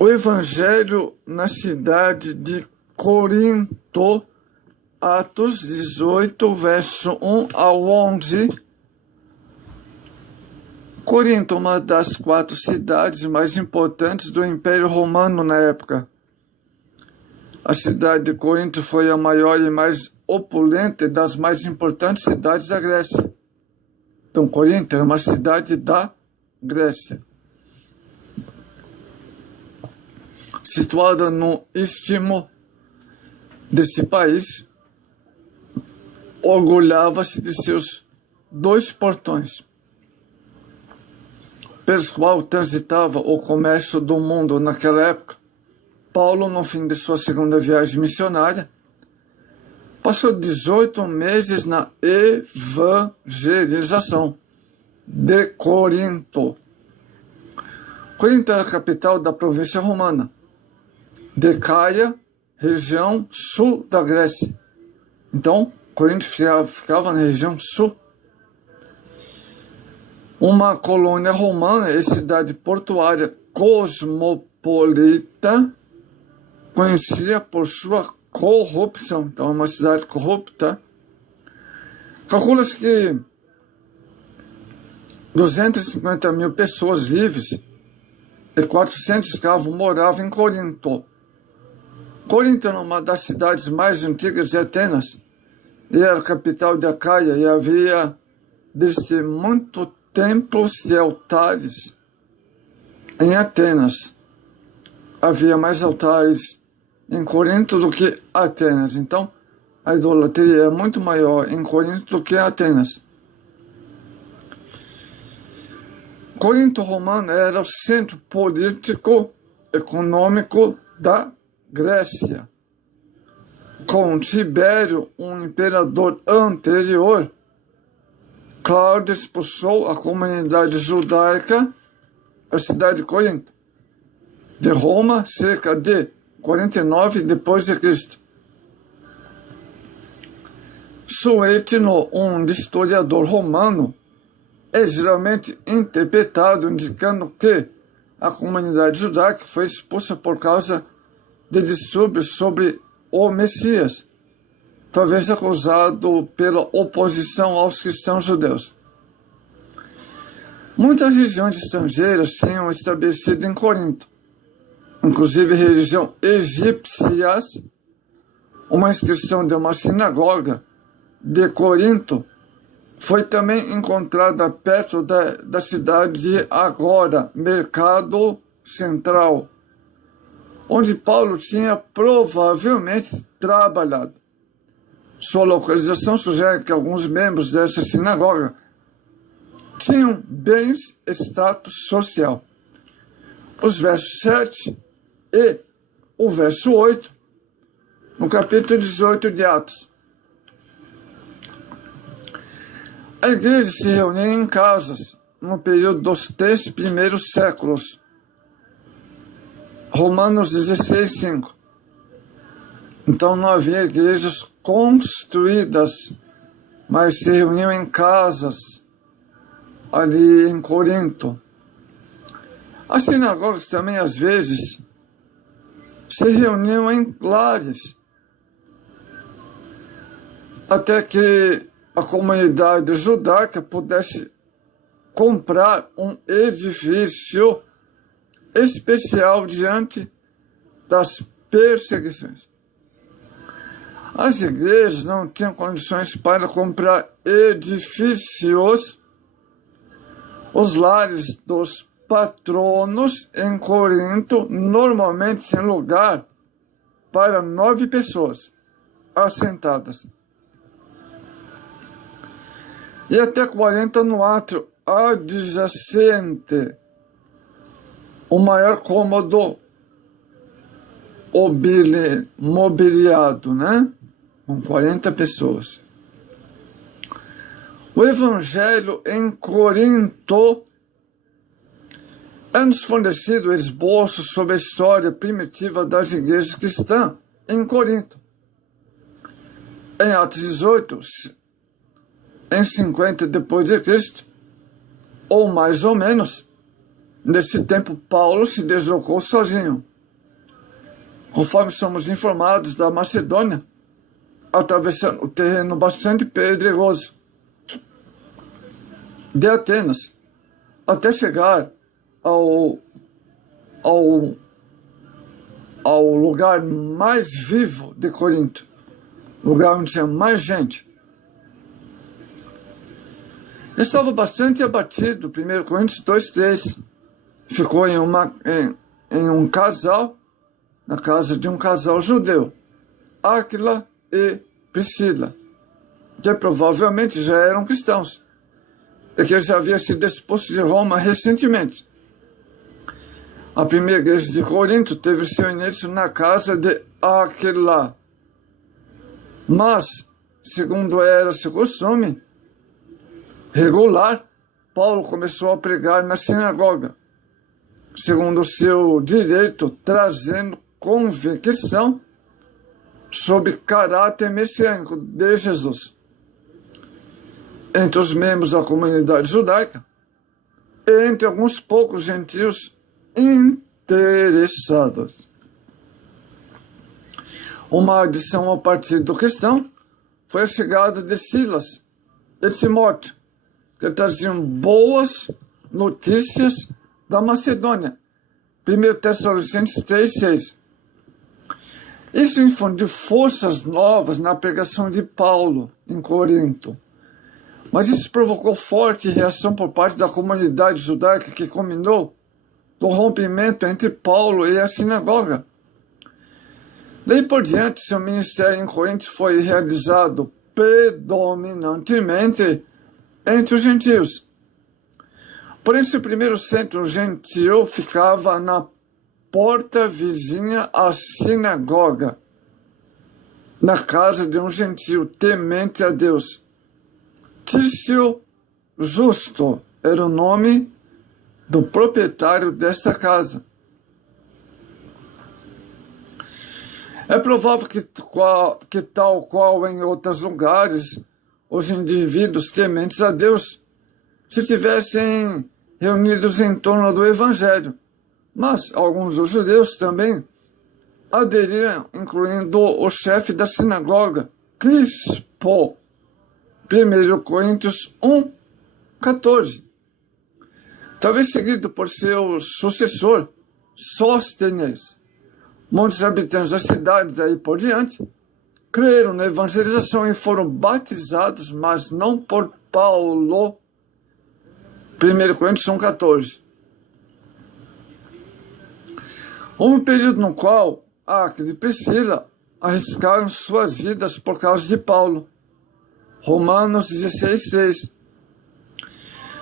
O Evangelho na cidade de Corinto, Atos 18, verso 1 ao 11. Corinto, uma das 4 cidades mais importantes do Império Romano na época. A cidade de Corinto foi a maior e mais opulenta das mais importantes cidades da Grécia. Então, Corinto era uma cidade da Grécia, situada no istmo desse país, orgulhava-se de seus 2 portões, pelos quais transitava o comércio do mundo naquela época. Paulo, no fim de sua segunda viagem missionária, passou 18 meses na evangelização de Corinto. Corinto era a capital da província romana de Caia, região sul da Grécia. Então, Corinto ficava na região sul. Uma colônia romana e cidade portuária cosmopolita, conhecida por sua corrupção. Então, é uma cidade corrupta. Calcula-se que 250 mil pessoas livres e 400 escravos moravam em Corinto. Corinto era uma das cidades mais antigas de Atenas e era a capital de Acaia, e havia desde muito templos e altares em Atenas. Havia mais altares em Corinto do que Atenas. Então, a idolatria é muito maior em Corinto do que em Atenas. Corinto romano era o centro político, econômico da Grécia. Com Tibério, um imperador anterior, Cláudio expulsou a comunidade judaica da cidade de Corinto, de Roma, cerca de 49 depois de Cristo. Suetino, um historiador romano, é geralmente interpretado indicando que a comunidade judaica foi expulsa por causa de distúrbios sobre o Messias, talvez acusado pela oposição aos cristãos judeus. Muitas religiões estrangeiras tinham estabelecido em Corinto, inclusive a religião egípcia. Uma inscrição de uma sinagoga de Corinto foi também encontrada perto da cidade de Agora, Mercado Central, onde Paulo tinha provavelmente trabalhado. Sua localização sugere que alguns membros dessa sinagoga tinham bens e status social. Os versos 7 e o verso 8, no capítulo 18 de Atos. A igreja se reunia em casas no período dos 3 primeiros séculos. Romanos 16, 5. Então não havia igrejas construídas, mas se reuniam em casas ali em Corinto. As sinagogas também, às vezes, se reuniam em lares, até que a comunidade judaica pudesse comprar um edifício especial diante das perseguições. As igrejas não tinham condições para comprar edifícios. Os lares dos patronos em Corinto normalmente tinham lugar para 9 pessoas assentadas e até 40 no átrio adjacente, o maior cômodo mobiliado, né? Com 40 pessoas. O Evangelho em Corinto é-nos fornecido esboço sobre a história primitiva das igrejas cristãs em Corinto. Em Atos 18, em 50 depois de Cristo, ou mais ou menos, nesse tempo Paulo se deslocou sozinho conforme somos informados da Macedônia, atravessando o terreno bastante pedregoso de Atenas, até chegar ao lugar mais vivo de Corinto, lugar onde tinha mais gente. Estava bastante abatido, 1 Coríntios 2:3. Ficou em um casal, na casa de um casal judeu, Áquila e Priscila, que provavelmente já eram cristãos, e que já havia sido expulso de Roma recentemente. A primeira igreja de Corinto teve seu início na casa de Áquila, mas, segundo era seu costume regular, Paulo começou a pregar na sinagoga, segundo o seu direito, trazendo convicção sobre caráter messiânico de Jesus entre os membros da comunidade judaica e entre alguns poucos gentios interessados. Uma adição ao partido cristão foi a chegada de Silas e Timóteo, que traziam boas notícias da Macedônia. 1 Tessalonicenses 3:6. Isso infundiu forças novas na pregação de Paulo em Corinto. Mas isso provocou forte reação por parte da comunidade judaica, que culminou no rompimento entre Paulo e a sinagoga. Daí por diante, seu ministério em Corinto foi realizado predominantemente entre os gentios. Porém, seu primeiro centro gentil ficava na porta vizinha à sinagoga, na casa de um gentio temente a Deus. Tício Justo era o nome do proprietário desta casa. É provável que tal qual em outros lugares, os indivíduos tementes a Deus se tivessem reunidos em torno do Evangelho, mas alguns dos judeus também aderiram, incluindo o chefe da sinagoga, Crispo, 1 Coríntios 1:14, talvez seguido por seu sucessor, Sóstenes. Muitos habitantes da cidade, daí por diante, creram na evangelização e foram batizados, mas não por Paulo. 1 Coríntios 1:14. Houve um período no qual Áquila e Priscila arriscaram suas vidas por causa de Paulo. Romanos 16:3.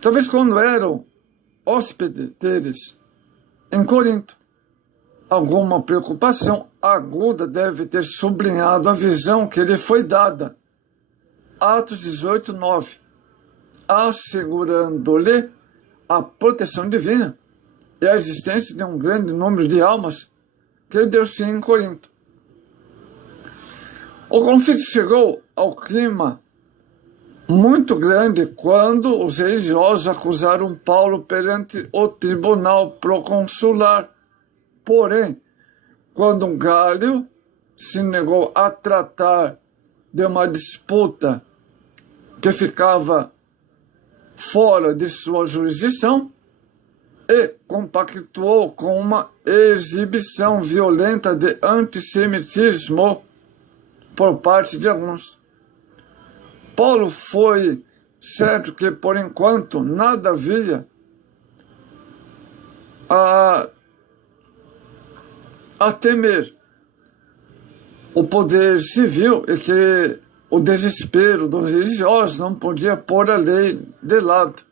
Talvez quando eram hóspedes deles em Corinto, alguma preocupação aguda deve ter sublinhado a visão que lhe foi dada. Atos 18:9. Assegurando-lhe a proteção divina e a existência de um grande número de almas que Deus tinha em Corinto. O conflito chegou ao clima muito grande quando os religiosos acusaram Paulo perante o tribunal proconsular. Porém, quando um Gálio se negou a tratar de uma disputa que ficava fora de sua jurisdição e compactuou com uma exibição violenta de antissemitismo por parte de alguns, Paulo foi certo que, por enquanto, nada havia a temer. O poder civil e que o desespero dos religiosos não podia pôr a lei de lado.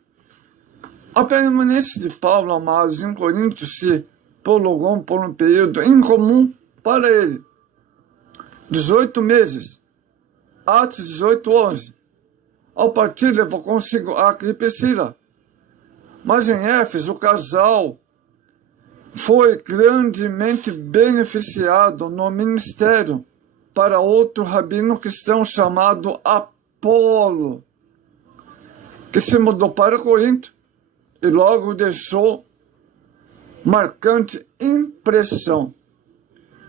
A permanência de Paulo, amados, em Corinto se prolongou por um período incomum para ele. 18 meses. Atos 18:11. Ao partir, levou consigo Áquila e Priscila. Mas em Éfeso, o casal foi grandemente beneficiado no ministério para outro rabino cristão chamado Apolo, que se mudou para Corinto e logo deixou marcante impressão.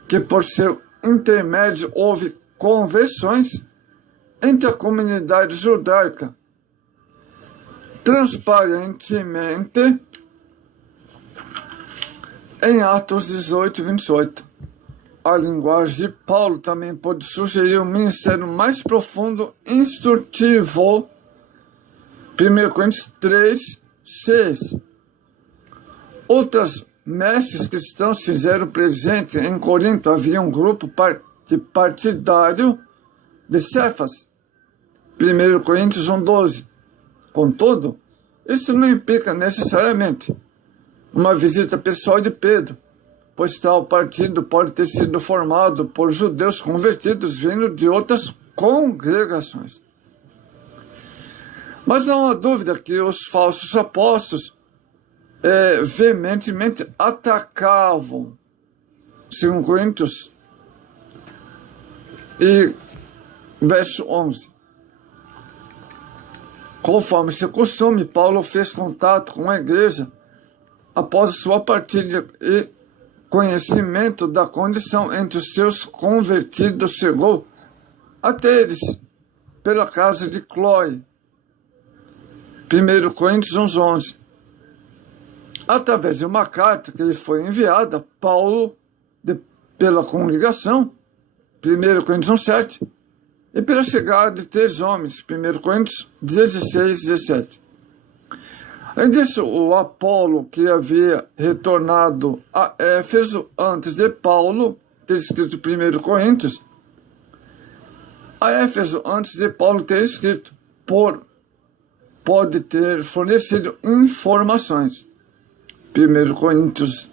que por seu intermédio houve conversões entre a comunidade judaica. Transparentemente, em Atos 18, 28. A linguagem de Paulo também pode sugerir um ministério mais profundo, instrutivo. 1 Coríntios 3, 6. Outras mestres cristãos fizeram presente em Corinto. Havia um grupo partidário de Cefas. 1 Coríntios 1, 12. Contudo, isso não implica necessariamente uma visita pessoal de Pedro, pois tal partido pode ter sido formado por judeus convertidos vindo de outras congregações. Mas não há dúvida que os falsos apóstolos veementemente atacavam 2 Coríntios e verso 11. Conforme seu costume, Paulo fez contato com a igreja após sua partida e conhecimento da condição entre os seus convertidos chegou até eles pela casa de Cloé. 1 Coríntios 11. Através de uma carta que lhe foi enviada, Paulo, pela congregação, 1 Coríntios 7, e pela chegada de 3 homens, 1 Coríntios 16, 17. Além disso, o Apolo, que havia retornado a Éfeso antes de Paulo ter escrito 1 Coríntios, a Éfeso antes de Paulo ter escrito, pode ter fornecido informações. 1 Coríntios.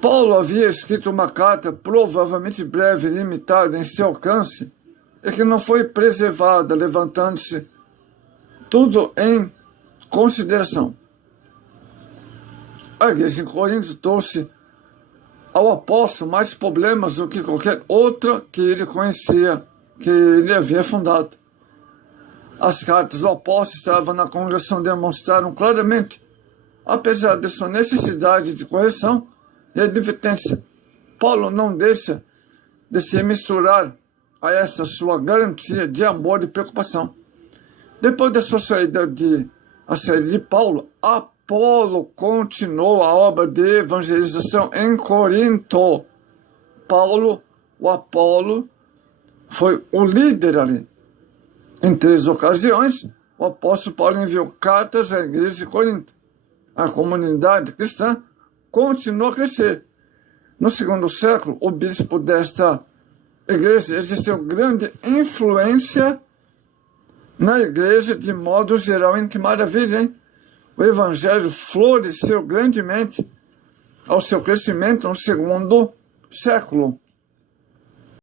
Paulo havia escrito uma carta provavelmente breve e limitada em seu alcance e que não foi preservada, levantando-se tudo em consideração. A igreja em Corinto trouxe ao apóstolo mais problemas do que qualquer outra que ele conhecia, que ele havia fundado. As cartas do apóstolo estavam na congregação demonstraram claramente, apesar de sua necessidade de correção e advertência, Paulo não deixa de se misturar a essa sua garantia de amor e preocupação. Depois da sua saída de Paulo, Apolo continuou a obra de evangelização em Corinto. O Apolo, foi o líder ali. Em 3 ocasiões, o apóstolo Paulo enviou cartas à igreja de Corinto. A comunidade cristã continuou a crescer. No 2º século, o bispo desta igreja exerceu grande influência na igreja de modo geral. Em que maravilha, hein? O evangelho floresceu grandemente ao seu crescimento no 2º século.